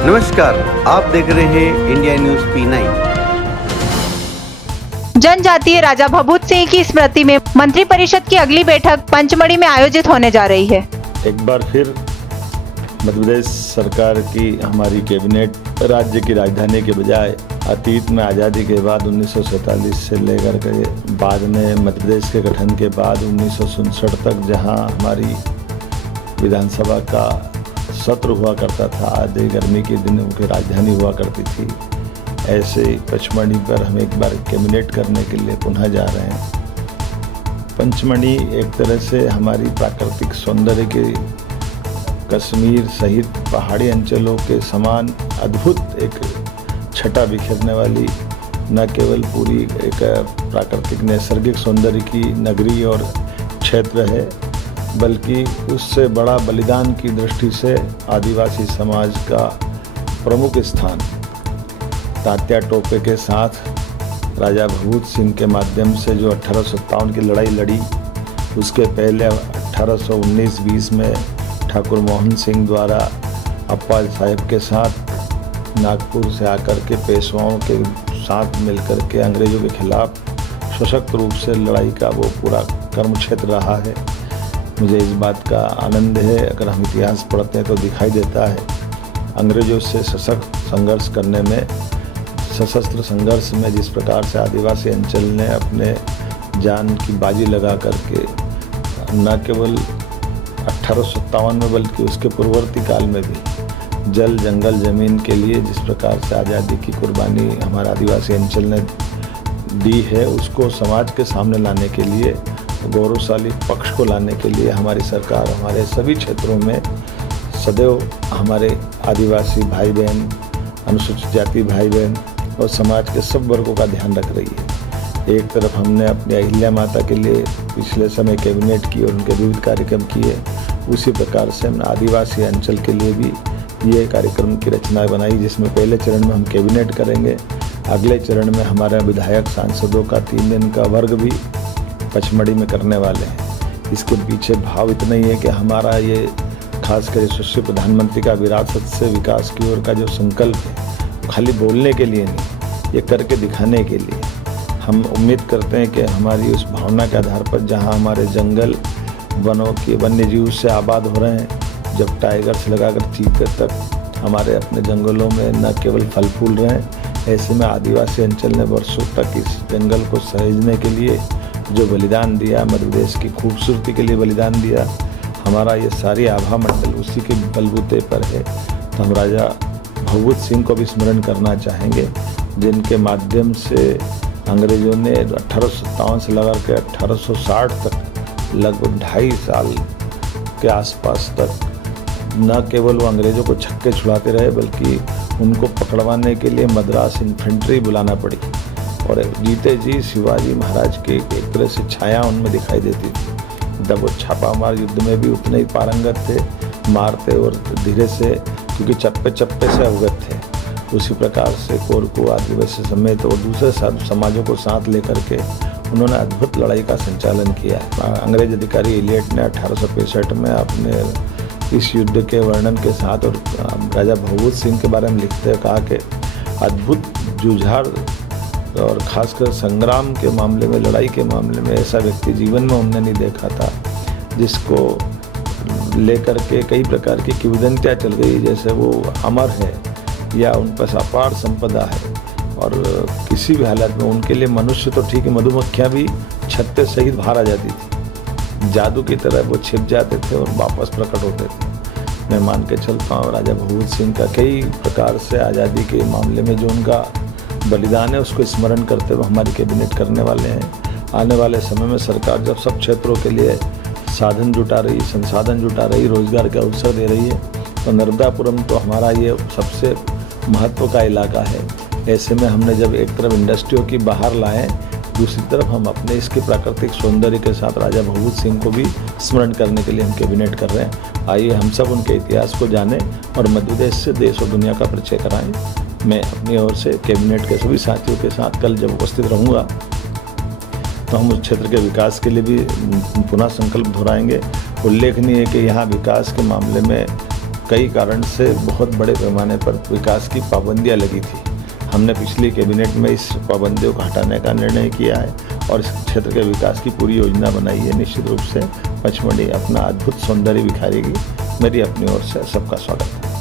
नमस्कार, आप देख रहे हैं इंडिया न्यूज P9। जनजातीय राजा भभूत सिंह की स्मृति में मंत्रिपरिषद की अगली बैठक पंचमढ़ी में आयोजित होने जा रही है। एक बार फिर मध्य प्रदेश सरकार की हमारी कैबिनेट राज्य की राजधानी के बजाय अतीत में आज़ादी के बाद 1947 से लेकर के बाद में मध्य प्रदेश के गठन के बाद 1967 तक जहां हमारी विधानसभा का सत्र हुआ करता था, आधी गर्मी के दिनों की राजधानी हुआ करती थी, ऐसे पंचमढ़ी पर हम एक बार कैबिनेट करने के लिए पुनः जा रहे हैं। पंचमढ़ी एक तरह से हमारी प्राकृतिक सौंदर्य के कश्मीर सहित पहाड़ी अंचलों के समान अद्भुत एक छटा बिखेरने वाली न केवल पूरी एक प्राकृतिक नैसर्गिक सौंदर्य की नगरी और क्षेत्र है, बल्कि उससे बड़ा बलिदान की दृष्टि से आदिवासी समाज का प्रमुख स्थान तात्या टोपे के साथ राजा भभूत सिंह के माध्यम से जो 1857 की लड़ाई लड़ी, उसके पहले 1819-20 में ठाकुर मोहन सिंह द्वारा अप्पा साहब के साथ नागपुर से आकर के पेशवाओं के साथ मिलकर के अंग्रेज़ों के खिलाफ सशक्त रूप से लड़ाई का वो पूरा कर्म क्षेत्र रहा है। मुझे इस बात का आनंद है, अगर हम इतिहास पढ़ते हैं तो दिखाई देता है अंग्रेज़ों से सशक्त संघर्ष करने में, सशस्त्र संघर्ष में जिस प्रकार से आदिवासी अंचल ने अपने जान की बाजी लगा करके न केवल 1857 में बल्कि उसके पूर्ववर्ती काल में भी जल जंगल ज़मीन के लिए जिस प्रकार से आज़ादी की कुर्बानी हमारा आदिवासी अंचल ने दी है, उसको समाज के सामने लाने के लिए, गौरवशाली पक्ष को लाने के लिए हमारी सरकार हमारे सभी क्षेत्रों में सदैव हमारे आदिवासी भाई बहन, अनुसूचित जाति भाई बहन और समाज के सब वर्गों का ध्यान रख रही है। एक तरफ हमने अपनी अहिल्या माता के लिए पिछले समय कैबिनेट की और उनके विविध कार्यक्रम किए, उसी प्रकार से हमने आदिवासी अंचल के लिए भी ये कार्यक्रम की रचना बनाई, जिसमें पहले चरण में हम कैबिनेट करेंगे, अगले चरण में हमारे विधायक सांसदों का 3 दिन का वर्ग भी पचमढ़ी में करने वाले हैं। इसके पीछे भाव इतना ही है कि हमारा ये खासकर यशस्वी प्रधानमंत्री का विरासत से विकास की ओर का जो संकल्प है, खाली बोलने के लिए नहीं, ये करके दिखाने के लिए। हम उम्मीद करते हैं कि हमारी उस भावना के आधार पर जहां हमारे जंगल वनों के वन्य जीव से आबाद हो रहे हैं, जब टाइगर से लगाकर चीते तक हमारे अपने जंगलों में न केवल फल फूल रहे हैं, ऐसे में आदिवासी अंचल ने वर्षों तक इस जंगल को सहेजने के लिए जो बलिदान दिया, मध्य प्रदेश की खूबसूरती के लिए बलिदान दिया, हमारा ये सारी आभा मंडल उसी के बलबूते पर है। तो हम राजा भभूत सिंह को भी स्मरण करना चाहेंगे, जिनके माध्यम से अंग्रेज़ों ने 1857 से लगा के 1860 तक लगभग 2.5 साल के आसपास तक न केवल वो अंग्रेज़ों को छक्के छुड़ाते रहे, बल्कि उनको पकड़वाने के लिए मद्रास इन्फेंट्री बुलाना पड़ी और जीते जी शिवाजी महाराज की एक तरह से छाया उनमें दिखाई देती थी। जब वो छापामार युद्ध में भी उतने ही पारंगत थे, मारते और धीरे से, क्योंकि चप्पे चप्पे से अवगत थे। उसी प्रकार से कोरकू आदिवासी समेत और दूसरे समाजों को साथ लेकर के उन्होंने अद्भुत लड़ाई का संचालन किया। अंग्रेज अधिकारी एलियट ने 1865 में अपने इस युद्ध के वर्णन के साथ और राजा भभूत सिंह के बारे में लिखते कहा कि अद्भुत जुझार और खासकर संग्राम के मामले में, लड़ाई के मामले में ऐसा व्यक्ति जीवन में उन्होंने नहीं देखा था, जिसको लेकर के कई प्रकार की किंवदंतियाँ चल गई, जैसे वो अमर है या उन पर अपार संपदा है और किसी भी हालत में उनके लिए मनुष्य तो ठीक है, मधुमक्खियाँ भी छत्ते सहित बाहर आ जाती थी, जादू की तरह वो छिप जाते थे और वापस प्रकट होते थे। मैं मान के चलता हूँ राजा भभूत सिंह का कई प्रकार से आज़ादी के मामले में जो उनका बलिदान है, उसको स्मरण करते हुए हमारी कैबिनेट करने वाले हैं। आने वाले समय में सरकार जब सब क्षेत्रों के लिए साधन जुटा रही, संसाधन जुटा रही, रोजगार के अवसर दे रही है, तो नर्मदापुरम तो हमारा ये सबसे महत्व का इलाका है। ऐसे में हमने जब एक तरफ इंडस्ट्रियों की बाहर लाए, दूसरी तरफ हम अपने इसके प्राकृतिक सौंदर्य के साथ राजा भभूत सिंह को भी स्मरण करने के लिए हम कैबिनेट कर रहे हैं। आइए हम सब उनके इतिहास को जानें और मध्य प्रदेश से देश और दुनिया का परिचय कराएं। मैं अपनी ओर से कैबिनेट के सभी साथियों के साथ कल जब उपस्थित रहूँगा तो हम उस क्षेत्र के विकास के लिए भी पुनः संकल्प दोहराएंगे। उल्लेखनीय है कि यहाँ विकास के मामले में कई कारण से बहुत बड़े पैमाने पर विकास की पाबंदियां लगी थी। हमने पिछली कैबिनेट में इस पाबंदियों को हटाने का निर्णय किया है और इस क्षेत्र के विकास की पूरी योजना बनाई है। निश्चित रूप से पचमढ़ी अपना अद्भुत सौंदर्य बिखारेगी। मेरी अपनी ओर से सबका स्वागत है।